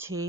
6,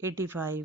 85।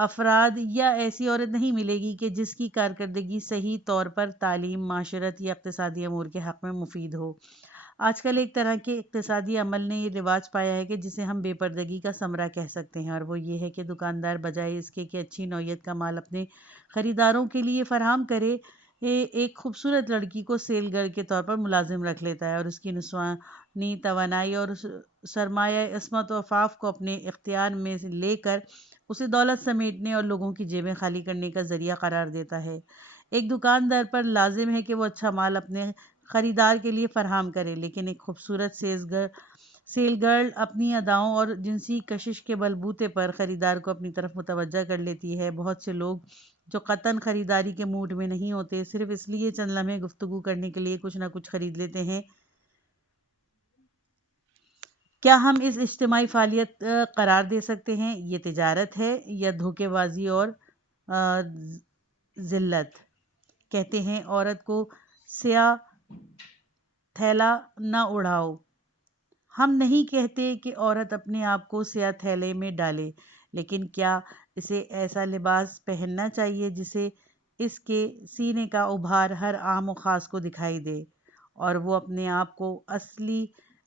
افراد یا ایسی عورت نہیں ملے گی کہ جس کی کارکردگی صحیح طور پر تعلیم، معاشرت یا اقتصادی امور کے حق میں مفید ہو۔ آج کل ایک طرح کے اقتصادی عمل نے یہ رواج پایا ہے کہ جسے ہم بے پردگی کا ثمرہ کہہ سکتے ہیں، اور وہ یہ ہے کہ دکاندار بجائے اس کے کہ اچھی نوعیت کا مال اپنے خریداروں کے لیے فراہم کرے، ایک خوبصورت لڑکی کو سیل گرل کے طور پر ملازم رکھ لیتا ہے اور اس کی نسوانی توانائی اور سرمایہ عصمت و عفاف کو اپنے اختیار میں لے کر اسے دولت سمیٹنے اور لوگوں کی جیبیں خالی کرنے کا ذریعہ قرار دیتا ہے۔ ایک دکاندار پر لازم ہے کہ وہ اچھا مال اپنے خریدار کے لیے فراہم کرے، لیکن ایک خوبصورت سیل گرل اپنی اداؤں اور جنسی کشش کے بلبوتے پر خریدار کو اپنی طرف متوجہ کر لیتی ہے۔ بہت سے لوگ جو قطعاً خریداری کے موڈ میں نہیں ہوتے، صرف اس لیے چند لمحے گفتگو کرنے کے لیے کچھ نہ کچھ خرید لیتے ہیں۔ کیا ہم اس اجتماعی فعالیت قرار دے سکتے ہیں یہ تجارت ہے یا دھوکے بازی اور ذلت؟ کہتے ہیں عورت کو سیاہ تھیلا نہ اڑاؤ۔ ہم نہیں کہتے کہ عورت اپنے آپ کو سیاہ تھیلے میں ڈالے، لیکن کیا اسے ایسا لباس پہننا چاہیے جسے اس کے سینے کا ابھار ہر عام و خاص کو دکھائی دے اور وہ اپنے آپ کو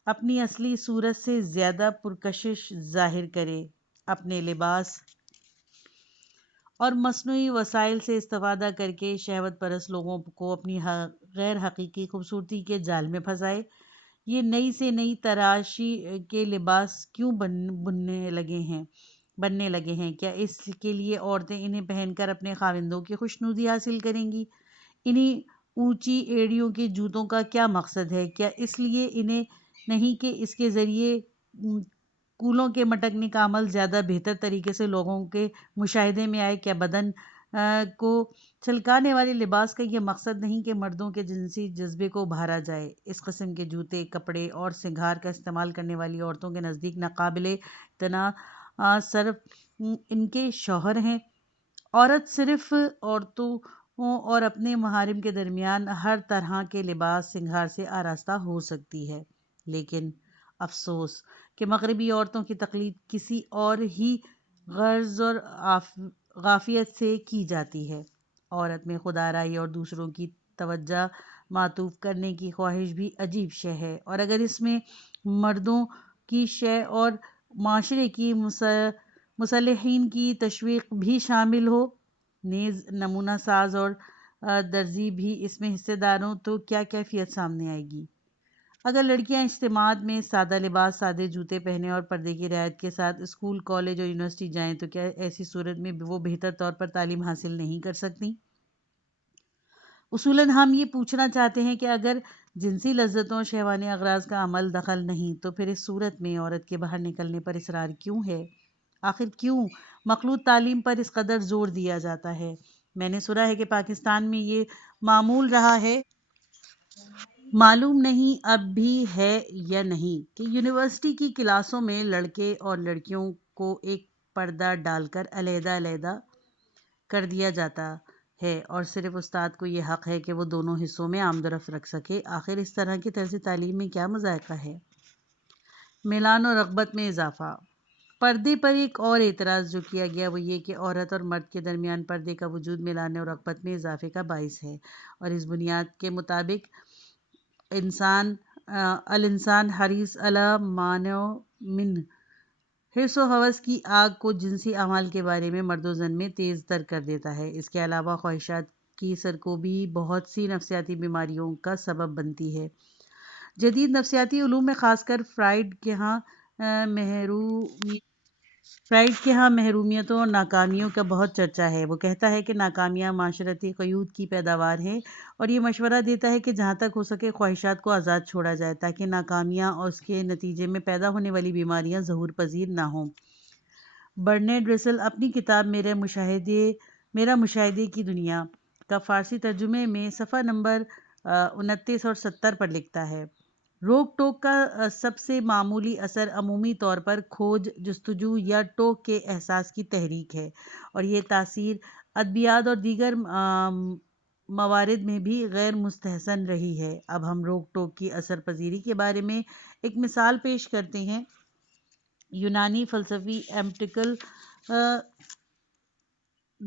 اپنی اصلی صورت سے زیادہ پرکشش ظاہر کرے؟ اپنے لباس اور مصنوعی وسائل سے استفادہ کر کے شہوت پرست لوگوں کو اپنی غیر حقیقی خوبصورتی کے جال میں پھنسائے؟ یہ نئی سے نئی تراشی کے لباس کیوں بننے لگے ہیں؟ کیا اس کے لیے عورتیں انہیں پہن کر اپنے خاوندوں کی خوشنودی حاصل کریں گی؟ انہیں اونچی ایڑیوں کے جوتوں کا کیا مقصد ہے؟ کیا اس لیے انہیں نہیں کہ اس کے ذریعے کولوں کے مٹکنے کا عمل زیادہ بہتر طریقے سے لوگوں کے مشاہدے میں آئے؟ کیا بدن کو چھلکانے والے لباس کا یہ مقصد نہیں کہ مردوں کے جنسی جذبے کو ابھارا جائے؟ اس قسم کے جوتے، کپڑے اور سنگھار کا استعمال کرنے والی عورتوں کے نزدیک ناقابل اعتنا صرف ان کے شوہر ہیں۔ عورت صرف عورتوں اور اپنے محارم کے درمیان ہر طرح کے لباس سنگھار سے آراستہ ہو سکتی ہے، لیکن افسوس کہ مغربی عورتوں کی تقلید کسی اور ہی غرض اور غافیت سے کی جاتی ہے۔ عورت میں خودآرائی اور دوسروں کی توجہ معطوف کرنے کی خواہش بھی عجیب شے ہے، اور اگر اس میں مردوں کی شے اور معاشرے کی مصلحین کی تشویق بھی شامل ہو، نیز نمونہ ساز اور درزی بھی اس میں حصے دار ہوں، تو کیا کیفیت سامنے آئے گی؟ اگر لڑکیاں اجتماعات میں سادہ لباس، سادے جوتے پہنے اور پردے کی رعایت کے ساتھ اسکول، کالج اور یونیورسٹی جائیں تو کیا ایسی صورت میں وہ بہتر طور پر تعلیم حاصل نہیں کر سکتی؟ اصولاً ہم یہ پوچھنا چاہتے ہیں کہ اگر جنسی لذتوں اور شہوانی اغراض کا عمل دخل نہیں تو پھر اس صورت میں عورت کے باہر نکلنے پر اصرار کیوں ہے؟ آخر کیوں مخلوط تعلیم پر اس قدر زور دیا جاتا ہے؟ میں نے سنا ہے کہ پاکستان میں یہ معمول رہا ہے، معلوم نہیں اب بھی ہے یا نہیں، کہ یونیورسٹی کی کلاسوں میں لڑکے اور لڑکیوں کو ایک پردہ ڈال کر علیحدہ علیحدہ کر دیا جاتا ہے اور صرف استاد کو یہ حق ہے کہ وہ دونوں حصوں میں آمد و رفت رکھ سکے۔ آخر اس طرح کی طرز تعلیم میں کیا مذائقہ ہے؟ میلان و رغبت میں اضافہ۔ پردے پر ایک اور اعتراض جو کیا گیا وہ یہ کہ عورت اور مرد کے درمیان پردے کا وجود میلان و رغبت میں اضافے کا باعث ہے، اور اس بنیاد کے مطابق الانسان حریص علی مانع من، حرص و ہوس کی آگ کو جنسی اعمال کے بارے میں مرد و زن میں تیز تر کر دیتا ہے۔ اس کے علاوہ خواہشات کی سرکوبی بہت سی نفسیاتی بیماریوں کا سبب بنتی ہے۔ جدید نفسیاتی علوم میں خاص کر فرائیڈ کے ہاں محرومیتوں اور ناکامیوں کا بہت چرچا ہے۔ وہ کہتا ہے کہ ناکامیاں معاشرتی قیود کی پیداوار ہیں، اور یہ مشورہ دیتا ہے کہ جہاں تک ہو سکے خواہشات کو آزاد چھوڑا جائے تاکہ ناکامیاں اور اس کے نتیجے میں پیدا ہونے والی بیماریاں ظہور پذیر نہ ہوں۔ برنارڈ رسل اپنی کتاب میرا مشاہدے کی دنیا کا فارسی ترجمے میں صفحہ نمبر 29 اور 70 پر لکھتا ہے، روک ٹوک کا سب سے معمولی اثر عمومی طور پر کھوج، جستجو یا ٹوک کے احساس کی تحریک ہے، اور یہ تاثیر ادبیات اور دیگر موارد میں بھی غیر مستحسن رہی ہے۔ اب ہم روک ٹوک کی اثر پذیری کے بارے میں ایک مثال پیش کرتے ہیں۔ یونانی فلسفی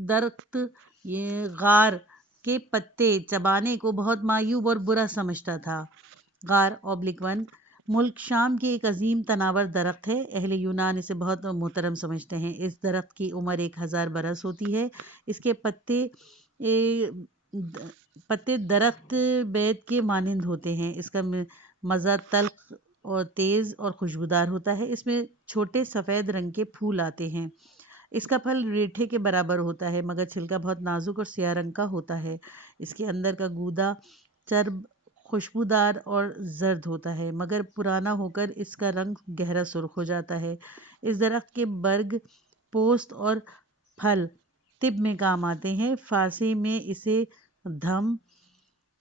درخت یہ غار کے پتے چبانے کو بہت معیوب اور برا سمجھتا تھا۔ غار /1 ملک شام کے ایک عظیم تناور درخت ہے۔ اہل یونان اسے بہت محترم سمجھتے ہیں۔ اس درخت کی عمر 1000 برس ہوتی ہے۔ اس کے پتے درخت بیت کے مانند ہوتے ہیں۔ اس کا مزہ تلخ اور تیز اور خوشبودار ہوتا ہے۔ اس میں چھوٹے سفید رنگ کے پھول آتے ہیں۔ اس کا پھل ریٹھے کے برابر ہوتا ہے مگر چھلکا بہت نازک اور سیاہ رنگ کا ہوتا ہے۔ اس کے اندر کا گودا چرب خوشبودار اور زرد ہوتا ہے مگر پرانا ہو کر اس کا رنگ گہرا سرخ ہو جاتا ہے۔ اس درخت کے برگ، پوست اور پھل طب میں کام آتے ہیں۔ فارسی میں اسے دھم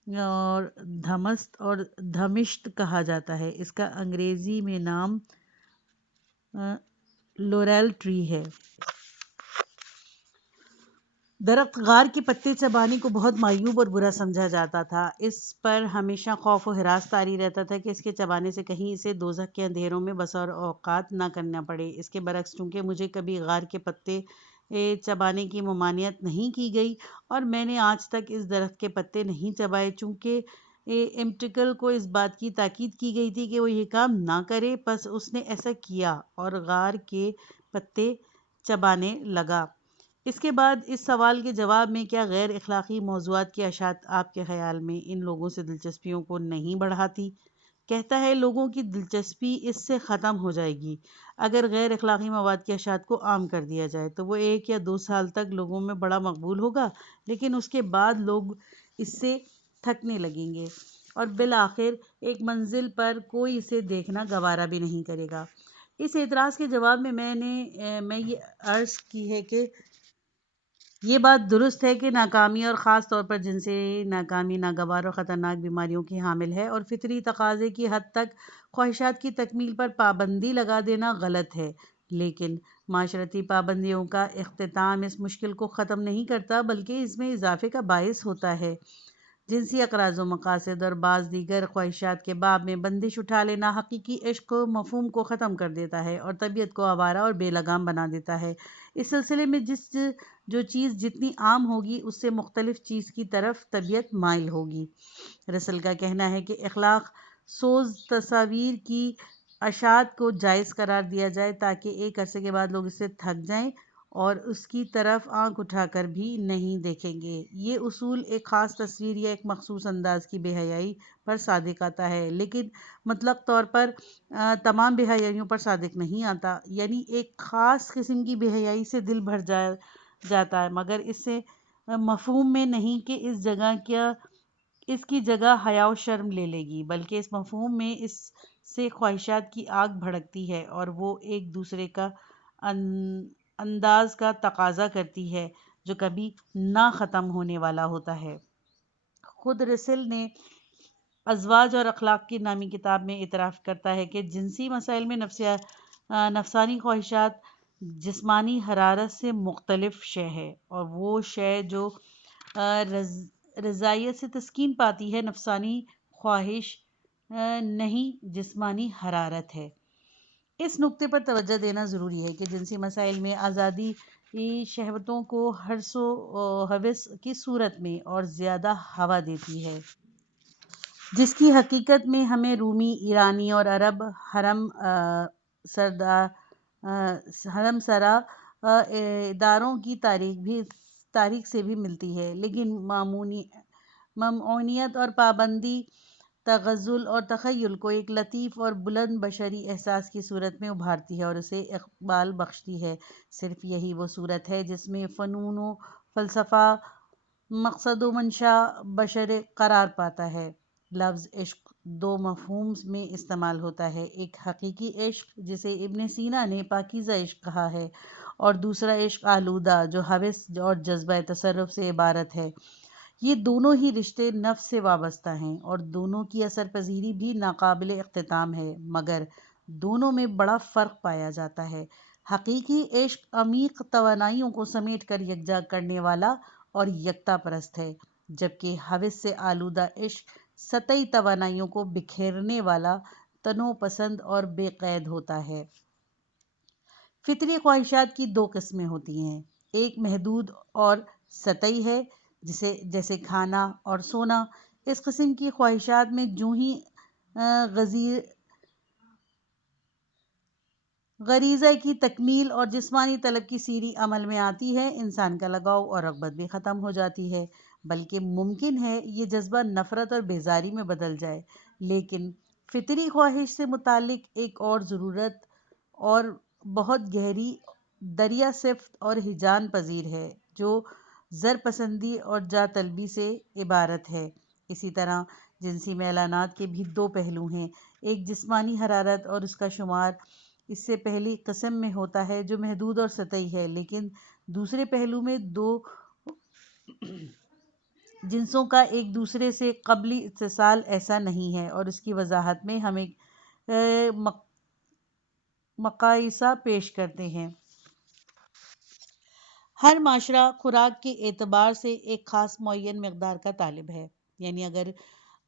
اور دھمست اور دھمشت کہا جاتا ہے۔ اس کا انگریزی میں نام لورل ٹری ہے۔ درخت غار کے پتے چبانے کو بہت معیوب اور برا سمجھا جاتا تھا۔ اس پر ہمیشہ خوف و ہراس طاری رہتا تھا کہ اس کے چبانے سے کہیں اسے دوزخ کے اندھیروں میں بسا اوقات نہ کرنا پڑے۔ اس کے برعکس چونکہ مجھے کبھی غار کے پتے چبانے کی ممانعت نہیں کی گئی اور میں نے آج تک اس درخت کے پتے نہیں چبائے، چونکہ امٹکل کو اس بات کی تاکید کی گئی تھی کہ وہ یہ کام نہ کرے، پس اس نے ایسا کیا اور غار کے پتے چبانے لگا۔ اس کے بعد اس سوال کے جواب میں کیا غیر اخلاقی موضوعات کی اشاعت آپ کے خیال میں ان لوگوں سے دلچسپیوں کو نہیں بڑھاتی؟ کہتا ہے لوگوں کی دلچسپی اس سے ختم ہو جائے گی اگر غیر اخلاقی مواد کی اشاعت کو عام کر دیا جائے تو وہ 1 یا 2 سال تک لوگوں میں بڑا مقبول ہوگا، لیکن اس کے بعد لوگ اس سے تھکنے لگیں گے اور بالآخر ایک منزل پر کوئی اسے دیکھنا گوارا بھی نہیں کرے گا۔ اس اعتراض کے جواب میں میں یہ عرض کی ہے کہ یہ بات درست ہے کہ ناکامی اور خاص طور پر جنسی ناکامی ناگوار اور خطرناک بیماریوں کی حامل ہے اور فطری تقاضے کی حد تک خواہشات کی تکمیل پر پابندی لگا دینا غلط ہے، لیکن معاشرتی پابندیوں کا اختتام اس مشکل کو ختم نہیں کرتا بلکہ اس میں اضافے کا باعث ہوتا ہے۔ جنسی اغراض و مقاصد اور بعض دیگر خواہشات کے باب میں بندش اٹھا لینا حقیقی عشق مفہوم کو ختم کر دیتا ہے اور طبیعت کو آوارہ اور بے لگام بنا دیتا ہے۔ اس سلسلے میں جو چیز جتنی عام ہوگی اس سے مختلف چیز کی طرف طبیعت مائل ہوگی۔ رسل کا کہنا ہے کہ اخلاق سوز تصاویر کی اشاعت کو جائز قرار دیا جائے تاکہ ایک عرصے کے بعد لوگ اس سے تھک جائیں اور اس کی طرف آنکھ اٹھا کر بھی نہیں دیکھیں گے۔ یہ اصول ایک خاص تصویر یا ایک مخصوص انداز کی بے حیائی پر صادق آتا ہے، لیکن مطلق طور پر تمام بے حیائیوں پر صادق نہیں آتا، یعنی ایک خاص قسم کی بے حیائی سے دل بھر جاتا ہے مگر اس سے مفہوم میں نہیں کہ اس کی جگہ حیا و شرم لے لے گی، بلکہ اس مفہوم میں اس سے خواہشات کی آگ بھڑکتی ہے اور وہ ایک دوسرے کا انداز کا تقاضا کرتی ہے جو کبھی نہ ختم ہونے والا ہوتا ہے۔ خود رسل نے ازواج اور اخلاق کی نامی کتاب میں اعتراف کرتا ہے کہ جنسی مسائل میں نفسانی خواہشات جسمانی حرارت سے مختلف شے ہے اور وہ شے جو رضائیت سے تسکین پاتی ہے نفسانی خواہش نہیں جسمانی حرارت ہے۔ اس نکتے پر توجہ دینا ضروری ہے کہ جنسی مسائل میں آزادی شہوتوں کو حرص و ہوس کی صورت میں اور زیادہ ہوا دیتی ہے، جس کی حقیقت میں ہمیں رومی، ایرانی اور عرب حرم سرا اداروں کی تاریخ سے بھی ملتی ہے، لیکن ممنوعیت اور پابندی تغزل اور تخیل کو ایک لطیف اور بلند بشری احساس کی صورت میں ابھارتی ہے اور اسے اقبال بخشتی ہے۔ صرف یہی وہ صورت ہے جس میں فنون و فلسفہ مقصد و منشا بشر قرار پاتا ہے۔ لفظ عشق 2 مفہوم میں استعمال ہوتا ہے، ایک حقیقی عشق جسے ابن سینا نے پاکیزہ عشق کہا ہے اور دوسرا عشق آلودہ جو ہوس اور جذبہ تصرف سے عبارت ہے۔ یہ دونوں ہی رشتے نفس سے وابستہ ہیں اور دونوں کی اثر پذیری بھی ناقابل اختتام ہے، مگر دونوں میں بڑا فرق پایا جاتا ہے۔ حقیقی عشق عمیق توانائیوں کو سمیٹ کر یکجا کرنے والا اور یکتا پرست ہے، جبکہ ہوس سے آلودہ عشق سطحی توانائیوں کو بکھیرنے والا، تنوع پسند اور بے قید ہوتا ہے۔ فطری خواہشات کی 2 قسمیں ہوتی ہیں، ایک محدود اور سطحی ہے، جیسے کھانا اور سونا۔ اس قسم کی خواہشات میں جو ہی غریزہ کی تکمیل اور جسمانی طلب کی سیڑھی عمل میں آتی ہے، انسان کا لگاؤ اور رغبت بھی ختم ہو جاتی ہے، بلکہ ممکن ہے یہ جذبہ نفرت اور بیزاری میں بدل جائے۔ لیکن فطری خواہش سے متعلق ایک اور ضرورت اور بہت گہری دریا صفت اور ہجان پذیر ہے، جو زر پسندی اور جا طلبی سے عبارت ہے۔ اسی طرح جنسی میلانات کے بھی دو پہلو ہیں، ایک جسمانی حرارت اور اس کا شمار اس سے پہلی قسم میں ہوتا ہے جو محدود اور سطحی ہے، لیکن دوسرے پہلو میں دو جنسوں کا ایک دوسرے سے قبلی اتصال ایسا نہیں ہے، اور اس کی وضاحت میں ہمیں مقایسہ پیش کرتے ہیں۔ ہر معاشرہ خوراک کے اعتبار سے ایک خاص معین مقدار کا طالب ہے، یعنی اگر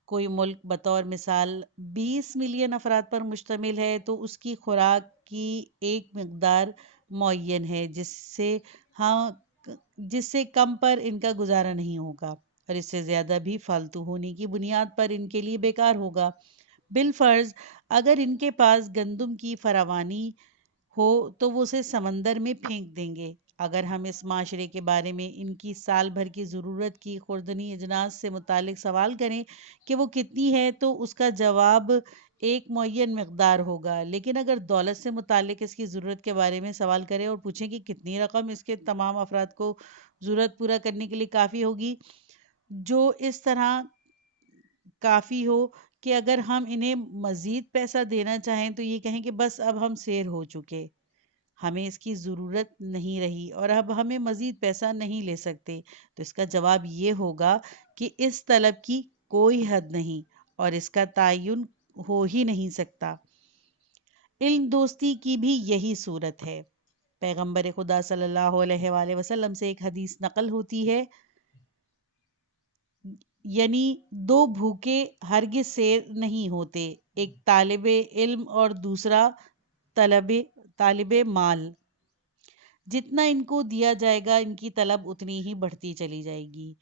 کوئی ملک بطور مثال 20 ملین افراد پر مشتمل ہے تو اس کی خوراک کی ایک مقدار معین ہے جس سے کم پر ان کا گزارا نہیں ہوگا، اور اس سے زیادہ بھی فالتو ہونے کی بنیاد پر ان کے لیے بیکار ہوگا۔ بالفرض اگر ان کے پاس گندم کی فراوانی ہو تو وہ اسے سمندر میں پھینک دیں گے۔ اگر ہم اس معاشرے کے بارے میں ان کی سال بھر کی ضرورت کی خوردنی اجناس سے متعلق سوال کریں کہ وہ کتنی ہے تو اس کا جواب ایک معین مقدار ہوگا، لیکن اگر دولت سے متعلق اس کی ضرورت کے بارے میں سوال کریں اور پوچھیں کہ کتنی رقم اس کے تمام افراد کو ضرورت پورا کرنے کے لیے کافی ہوگی، جو اس طرح کافی ہو کہ اگر ہم انہیں مزید پیسہ دینا چاہیں تو یہ کہیں کہ بس اب ہم سیر ہو چکے، ہمیں اس کی ضرورت نہیں رہی اور اب ہمیں مزید پیسہ نہیں لے سکتے، تو اس کا جواب یہ ہوگا کہ اس طلب کی کوئی حد نہیں اور اس کا تعین ہو ہی نہیں سکتا۔ علم دوستی کی بھی یہی صورت ہے۔ پیغمبر خدا صلی اللہ علیہ وآلہ وسلم سے ایک حدیث نقل ہوتی ہے، یعنی دو بھوکے ہرگز سیر نہیں ہوتے، ایک طالب علم اور دوسرا طالب مال، جتنا ان کو دیا جائے گا ان کی طلب اتنی ہی بڑھتی چلی جائے گی۔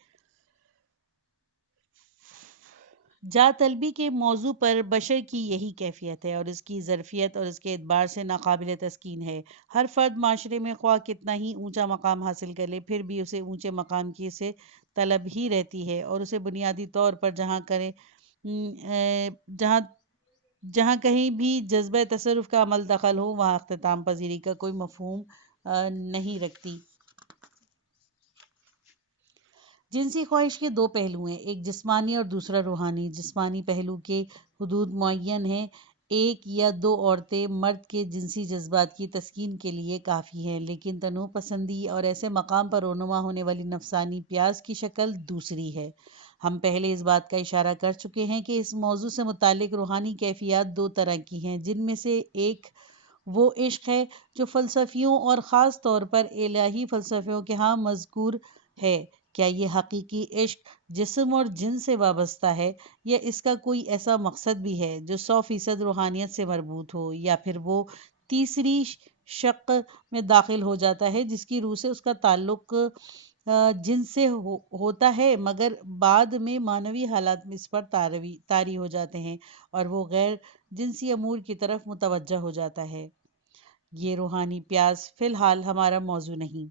جا طلبی کے موضوع پر بشر کی یہی کیفیت ہے اور اس کی ظرفیت اور اس کے اعتبار سے ناقابل تسکین ہے۔ ہر فرد معاشرے میں خواہ کتنا ہی اونچا مقام حاصل کر لے، پھر بھی اسے اونچے مقام کی سے طلب ہی رہتی ہے، اور اسے بنیادی طور پر جہاں کہیں بھی جذبہ تصرف کا عمل دخل ہو وہاں اختتام پذیری کا کوئی مفہوم نہیں رکھتی۔ جنسی خواہش کے دو پہلو ہیں، ایک جسمانی اور دوسرا روحانی۔ جسمانی پہلو کے حدود معین ہیں، ایک یا دو عورتیں مرد کے جنسی جذبات کی تسکین کے لیے کافی ہیں، لیکن تنوع پسندی اور ایسے مقام پر رونما ہونے والی نفسانی پیاس کی شکل دوسری ہے۔ ہم پہلے اس بات کا اشارہ کر چکے ہیں کہ اس موضوع سے متعلق روحانی کیفیات دو طرح کی ہیں، جن میں سے ایک وہ عشق ہے جو فلسفیوں اور خاص طور پر الہی فلسفیوں کے ہاں مذکور ہے۔ کیا یہ حقیقی عشق جسم اور جن سے وابستہ ہے، یا اس کا کوئی ایسا مقصد بھی ہے جو 100% روحانیت سے مربوط ہو، یا پھر وہ تیسری شق میں داخل ہو جاتا ہے جس کی روح سے اس کا تعلق جن سے ہوتا ہے، مگر بعد میں معنوی حالات میں اس پر طاری ہو جاتے ہیں اور وہ غیر جنسی امور کی طرف متوجہ ہو جاتا ہے۔ یہ روحانی پیاس فی الحال ہمارا موضوع نہیں۔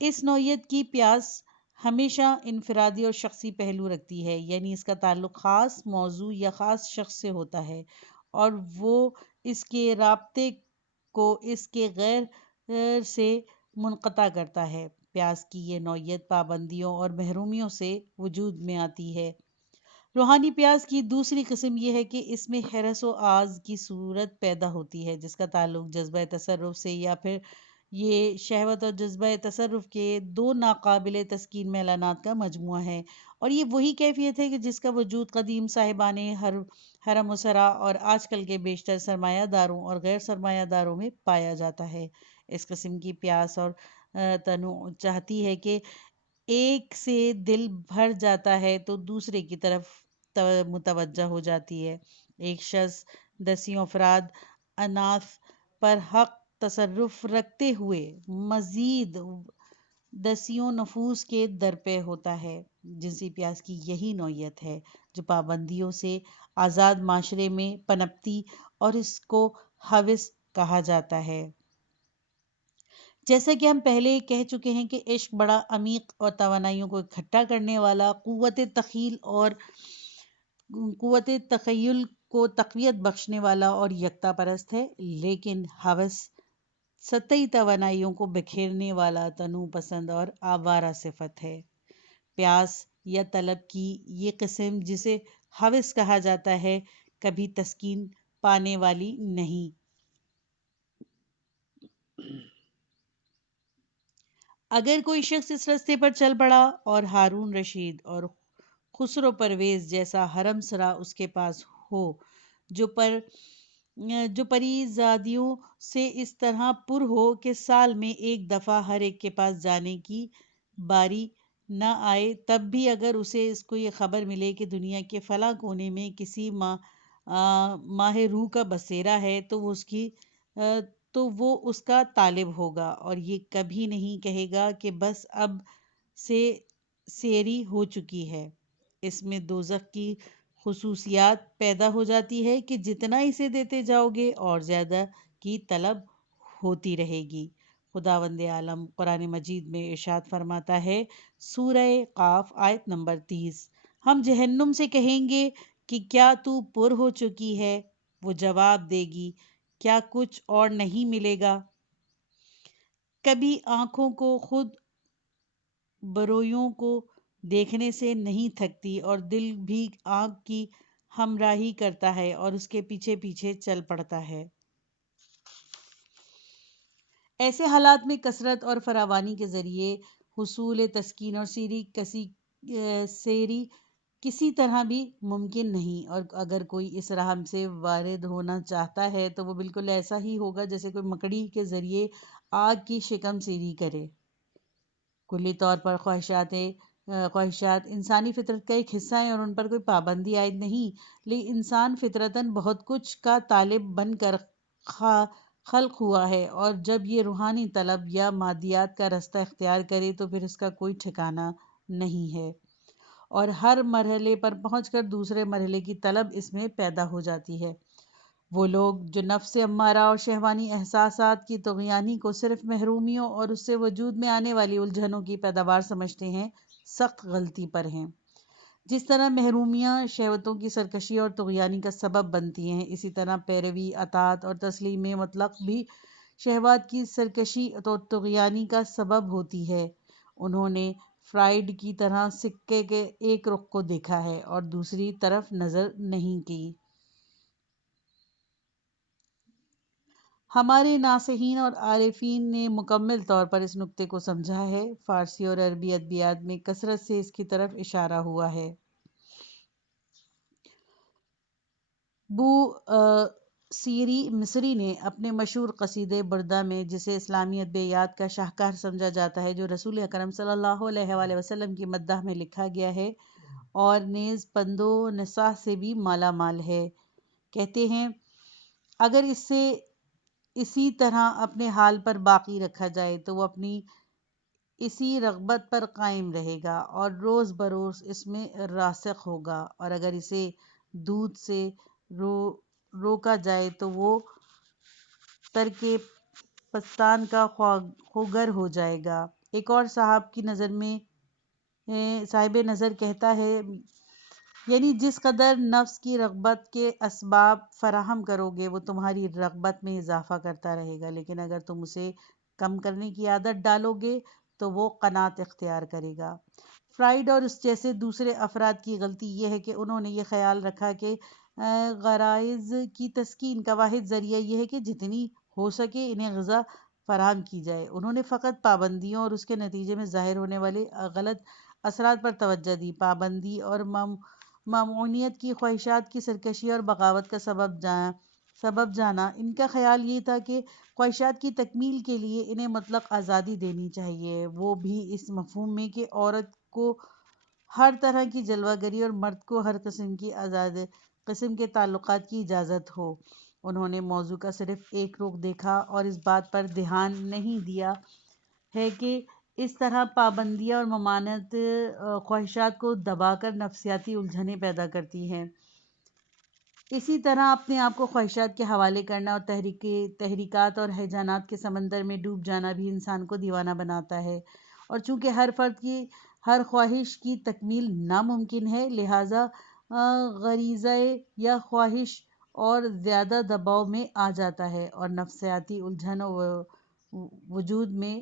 اس نوعیت کی پیاس ہمیشہ انفرادی اور شخصی پہلو رکھتی ہے، یعنی اس کا تعلق خاص موضوع یا خاص شخص سے ہوتا ہے اور وہ اس کے رابطے کو اس کے غیر سے منقطع کرتا ہے۔ پیاس کی یہ نوعیت پابندیوں اور محرومیوں سے وجود میں آتی ہے۔ روحانی پیاس کی دوسری قسم یہ ہے کہ اس میں حرص و آز کی صورت پیدا ہوتی ہے، جس کا تعلق جذبہ تصرف سے، یا پھر یہ شہوت اور جذبہ تصرف کے دو ناقابل تسکین میلانات کا مجموعہ ہے، اور یہ وہی کیفیت ہے کہ جس کا وجود قدیم صاحبان حرم و سرا اور آج کل کے بیشتر سرمایہ داروں اور غیر سرمایہ داروں میں پایا جاتا ہے۔ اس قسم کی پیاس اور تنوع چاہتی ہے کہ ایک سے دل بھر جاتا ہے تو دوسرے کی طرف متوجہ ہو جاتی ہے۔ ایک شخص دسیوں افراد اناث پر حق تصرف رکھتے ہوئے مزید دسیوں نفوس کے درپے ہوتا ہے۔ جنسی پیاس کی یہی نوعیت ہے جو پابندیوں سے آزاد معاشرے میں پنپتی اور اس کو ہوس کہا جاتا ہے۔ جیسا کہ ہم پہلے کہہ چکے ہیں کہ عشق بڑا عمیق اور توانائیوں کو اکٹھا کرنے والا، قوت تخیل کو تقویت بخشنے والا اور یکتا پرست ہے، لیکن ہوس سطحی توانائیوں کو بکھیرنے والا تنوع پسند اور آوارہ صفت ہے۔ پیاس یا طلب کی یہ قسم جسے ہوس کہا جاتا ہے کبھی تسکین پانے والی نہیں۔ اگر کوئی شخص اس رستے پر چل پڑا اور ہارون رشید اور خسرو پرویز جیسا حرم سرا اس کے پاس ہو جو پریزادیوں سے اس طرح پر ہو کہ سال میں ایک دفعہ ہر ایک کے پاس جانے کی باری نہ آئے، تب بھی اگر اسے اس کو یہ خبر ملے کہ دنیا کے فلاں کونے میں کسی ماہ روح کا بسیرا ہے تو وہ اس کا طالب ہوگا، اور یہ کبھی نہیں کہے گا کہ بس اب سے سیری ہو چکی ہے۔ اس میں دوزخ کی خصوصیات پیدا ہو جاتی ہے کہ جتنا اسے دیتے جاؤ گے اور زیادہ کی طلب ہوتی رہے گی۔ خداوند عالم قرآن مجید میں ارشاد فرماتا ہے، سورہ قاف آیت نمبر 30، ہم جہنم سے کہیں گے کہ کیا تو پر ہو چکی ہے؟ وہ جواب دے گی، کیا کچھ اور نہیں ملے گا؟ کبھی آنکھوں کو خود برویوں کو دیکھنے سے نہیں تھکتی اور دل بھی آنکھ کی ہمراہی کرتا ہے اور اس کے پیچھے پیچھے چل پڑتا ہے۔ ایسے حالات میں کثرت اور فراوانی کے ذریعے حصول تسکین اور سیری کسی طرح بھی ممکن نہیں، اور اگر کوئی اس راہ سے وارد ہونا چاہتا ہے تو وہ بالکل ایسا ہی ہوگا جیسے کوئی مکڑی کے ذریعے آگ کی شکم سیری کرے۔ کلی طور پر خواہشات انسانی فطرت کا ایک حصہ ہیں اور ان پر کوئی پابندی عائد نہیں، لیکن انسان فطرتاً بہت کچھ کا طالب بن کر خلق ہوا ہے، اور جب یہ روحانی طلب یا مادیات کا رستہ اختیار کرے تو پھر اس کا کوئی ٹھکانہ نہیں ہے، اور ہر مرحلے پر پہنچ کر دوسرے مرحلے کی طلب اس میں پیدا ہو جاتی ہے۔ وہ لوگ جو نفس امارہ اور شہوانی احساسات کی طغیانی کو صرف محرومیوں اور اس سے وجود میں آنے والی الجھنوں کی پیداوار سمجھتے ہیں، سخت غلطی پر ہیں۔ جس طرح محرومیاں شہوتوں کی سرکشی اور طغیانی کا سبب بنتی ہیں، اسی طرح پیروی، اطاعت اور تسلیم مطلق بھی شہوات کی سرکشی اور طغیانی کا سبب ہوتی ہے۔ انہوں نے فرائیڈ کی طرح سکے کے ایک رخ کو دیکھا ہے اور دوسری طرف نظر نہیں کی۔ ہمارے ناصحین اور عارفین نے مکمل طور پر اس نکتے کو سمجھا ہے۔ فارسی اور عربی ادبیات میں کثرت سے اس کی طرف اشارہ ہوا ہے۔ بوصیری مصری نے اپنے مشہور قصیدے بردہ میں، جسے اسلامی ادبیات کا شاہکار سمجھا جاتا ہے، جو رسول اکرم صلی اللہ علیہ وآلہ وسلم کی مدح میں لکھا گیا ہے اور نیز پند و نصیحہ سے بھی مالا مال ہے، کہتے ہیں، اگر اسے اسی طرح اپنے حال پر باقی رکھا جائے تو وہ اپنی اسی رغبت پر قائم رہے گا اور روز بروز اس میں راسخ ہوگا، اور اگر اسے دودھ سے روکا جائے تو وہ ترک پستان کا خوگر ہو جائے گا۔ ایک اور صاحب نظر کہتا ہے، یعنی جس قدر نفس کی رغبت کے اسباب فراہم کرو گے وہ تمہاری رغبت میں اضافہ کرتا رہے گا، لیکن اگر تم اسے کم کرنے کی عادت ڈالو گے تو وہ قناعت اختیار کرے گا۔ فرائیڈ اور اس جیسے دوسرے افراد کی غلطی یہ ہے کہ انہوں نے یہ خیال رکھا کہ غرائز کی تسکین کا واحد ذریعہ یہ ہے کہ جتنی ہو سکے انہیں غذا فراہم کی جائے۔ انہوں نے فقط پابندیوں اور اس کے نتیجے میں ظاہر ہونے والے غلط اثرات پر توجہ دی۔ پابندی اور ممنوعیت کی خواہشات کی سرکشی اور بغاوت کا سبب جانا، ان کا خیال یہ تھا کہ خواہشات کی تکمیل کے لیے انہیں مطلق آزادی دینی چاہیے، وہ بھی اس مفہوم میں کہ عورت کو ہر طرح کی جلوہ گری اور مرد کو ہر قسم کے تعلقات کی اجازت ہو۔ انہوں نے موضوع کا صرف ایک رخ دیکھا اور اس بات پر دھیان نہیں دیا ہے کہ اس طرح پابندیاں اور ممانعت خواہشات کو دبا کر نفسیاتی الجھنیں پیدا کرتی ہیں۔ اسی طرح اپنے آپ کو خواہشات کے حوالے کرنا اور تحریکات اور ہیجانات کے سمندر میں ڈوب جانا بھی انسان کو دیوانہ بناتا ہے، اور چونکہ ہر فرد کی ہر خواہش کی تکمیل ناممکن ہے، لہٰذا غریزہ یا خواہش اور زیادہ دباؤ میں آ جاتا ہے اور نفسیاتی الجھن وجود میں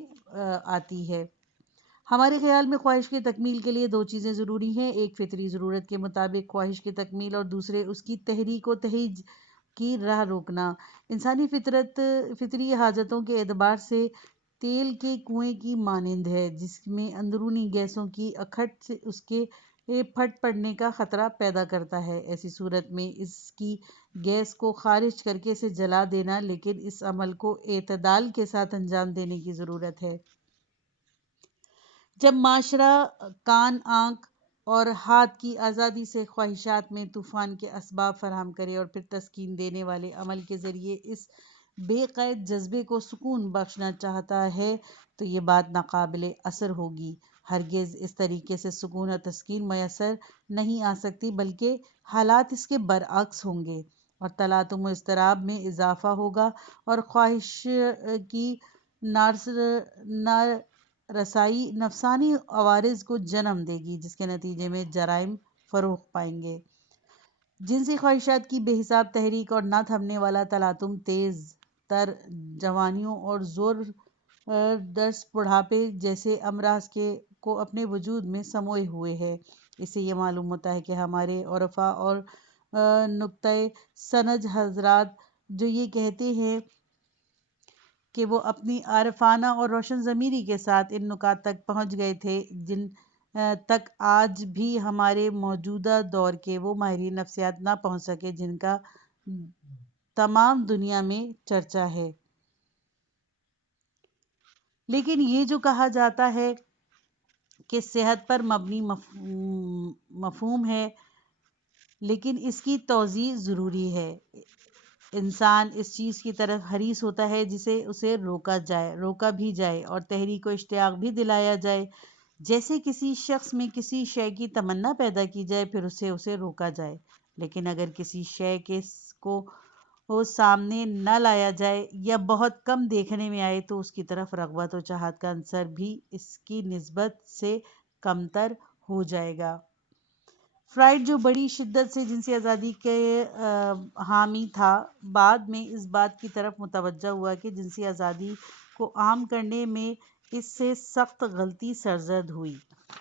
آتی ہے۔ ہمارے خیال میں خواہش کی تکمیل کے لیے دو چیزیں ضروری ہیں، ایک فطری ضرورت کے مطابق خواہش کی تکمیل اور دوسرے اس کی تحریک و تہیج کی راہ روکنا۔ انسانی فطرت فطری حاجتوں کے اعتبار سے تیل کے کنویں کی مانند ہے، جس میں اندرونی گیسوں کی اکٹھ سے اس کے پھٹ پڑنے کا خطرہ پیدا کرتا ہے۔ ایسی صورت میں اس کی گیس کو خارج کر کے اسے جلا دینا، لیکن اس عمل کو اعتدال کے ساتھ انجام دینے کی ضرورت ہے۔ جب معاشرہ کان، آنکھ اور ہاتھ کی آزادی سے خواہشات میں طوفان کے اسباب فراہم کرے اور پھر تسکین دینے والے عمل کے ذریعے اس بے قید جذبے کو سکون بخشنا چاہتا ہے تو یہ بات ناقابل اثر ہوگی۔ ہرگز اس طریقے سے سکون اور تسکین میسر نہیں آ سکتی، بلکہ حالات اس کے برعکس ہوں گے اور تلاطم و اضطراب میں اضافہ ہوگا اور خواہش کی رسائی نفسانی عوارض کو جنم دے گی، جس کے نتیجے میں جرائم فروغ پائیں گے۔ جنسی خواہشات کی بے حساب تحریک اور نہ تھمنے والا تلاطم تیز تر جوانیوں اور زور درس بڑھاپے جیسے امراض کو اپنے وجود میں سموئے ہوئے ہے۔ اس سے یہ معلوم ہوتا ہے کہ ہمارے عرفا اور نقطۂ سنج حضرات جو یہ کہتے ہیں کہ وہ اپنی عارفانہ اور روشن ضمیری کے ساتھ ان نکات تک پہنچ گئے تھے جن تک آج بھی ہمارے موجودہ دور کے وہ ماہرین نفسیات نہ پہنچ سکے، جن کا تمام دنیا میں چرچا ہے۔ لیکن یہ جو کہا جاتا ہے کہ صحت پر مبنی مفہوم ہے، لیکن اس کی توضیح ضروری ہے۔ انسان اس چیز کی طرف حریص ہوتا ہے جسے اسے روکا بھی جائے اور تحریک و اشتیاق بھی دلایا جائے۔ جیسے کسی شخص میں کسی شے کی تمنا پیدا کی جائے، پھر اسے روکا جائے۔ لیکن اگر کسی شے کو سامنے نہ لایا جائے یا بہت کم دیکھنے میں آئے تو اس کی طرف رغبت و چاہت کا عنصر بھی اس کی نسبت سے کمتر ہو جائے گا۔ فرائیڈ جو بڑی شدت سے جنسی آزادی کے حامی تھا، بعد میں اس بات کی طرف متوجہ ہوا کہ جنسی آزادی کو عام کرنے میں اس سے سخت غلطی سرزد ہوئی۔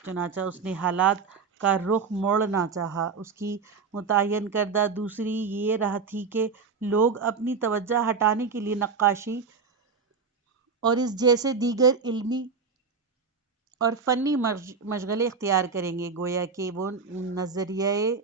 چنانچہ اس نے حالات کا رخ موڑنا چاہا۔ اس کی متعین کردہ دوسری یہ راہ تھی کہ لوگ اپنی توجہ ہٹانے کے لیے نقاشی اور اس جیسے دیگر علمی اور فنی مشغلے اختیار کریں گے، گویا کہ وہ نظریۂ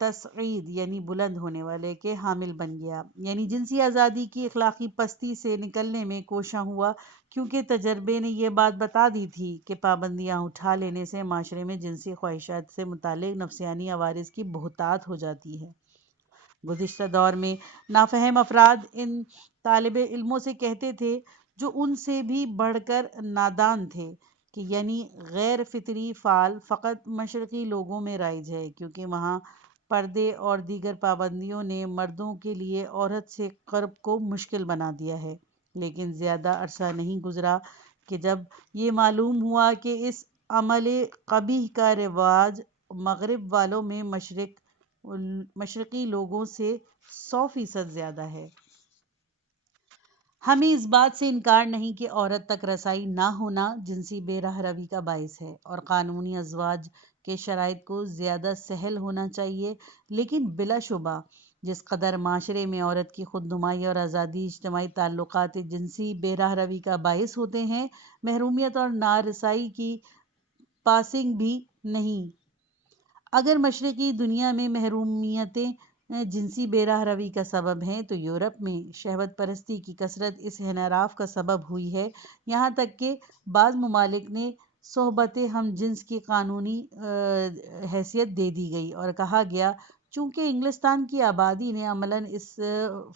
تصعید یعنی بلند ہونے والے کے حامل بن گیا، یعنی جنسی آزادی کی اخلاقی پستی سے نکلنے میں کوشاں ہوا، کیونکہ تجربے نے یہ بات بتا دی تھی کہ پابندیاں اٹھا لینے سے معاشرے میں جنسی خواہشات سے متعلق نفسیانی عوارض کی بہتات ہو جاتی ہے۔ گزشتہ دور میں نافہم افراد ان طالب علموں سے کہتے تھے جو ان سے بھی بڑھ کر نادان تھے کہ یعنی غیر فطری فعل فقط مشرقی لوگوں میں رائج ہے، کیونکہ وہاں پردے اور دیگر پابندیوں نے مردوں کے لیے عورت سے قرب کو مشکل بنا دیا ہے۔ لیکن زیادہ عرصہ نہیں گزرا کہ جب یہ معلوم ہوا کہ اس عمل قبیح کا رواج مغرب والوں میں مشرقی لوگوں سے 100% زیادہ ہے۔ ہمیں اس بات سے انکار نہیں کہ عورت تک رسائی نہ ہونا جنسی بے راہ روی کا باعث ہے اور قانونی ازواج کے شرائط کو زیادہ سہل ہونا چاہیے، لیکن بلا شبہ جس قدر معاشرے میں عورت کی خود نمائی اور آزادی اجتماعی تعلقات جنسی بے راہ روی کا باعث ہوتے ہیں، محرومیت اور نارسائی کی پاسنگ بھی نہیں۔ اگر مشرقی دنیا میں محرومیتیں جنسی بے راہ روی کا سبب ہیں تو یورپ میں شہوت پرستی کی کثرت اس انحراف کا سبب ہوئی ہے، یہاں تک کہ بعض ممالک نے صحبت ہم جنس کی قانونی حیثیت دے دی گئی اور کہا گیا چونکہ انگلستان کی آبادی نے عملاً اس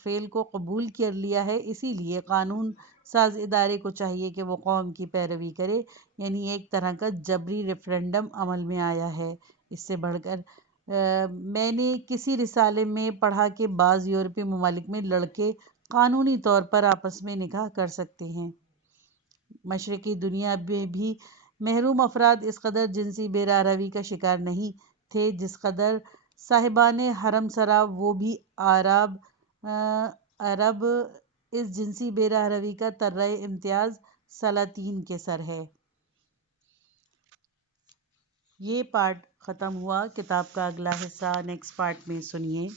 فعل کو قبول کر لیا ہے، اسی لیے قانون ساز ادارے کو چاہیے کہ وہ قوم کی پیروی کرے، یعنی ایک طرح کا جبری ریفرنڈم عمل میں آیا ہے۔ اس سے بڑھ کر میں نے کسی رسالے میں پڑھا کہ بعض یورپی ممالک میں لڑکے قانونی طور پر آپس میں نکاح کر سکتے ہیں۔ مشرقی دنیا میں بھی محروم افراد اس قدر جنسی بے راہ روی کا شکار نہیں تھے جس قدر صاحبان حرم سرا، وہ بھی عرب۔ اس جنسی بے راہ روی کا ترہ امتیاز سلاطین کے سر ہے۔ یہ پارٹ ختم ہوا، کتاب کا اگلا حصہ نیکسٹ پارٹ میں سنیے۔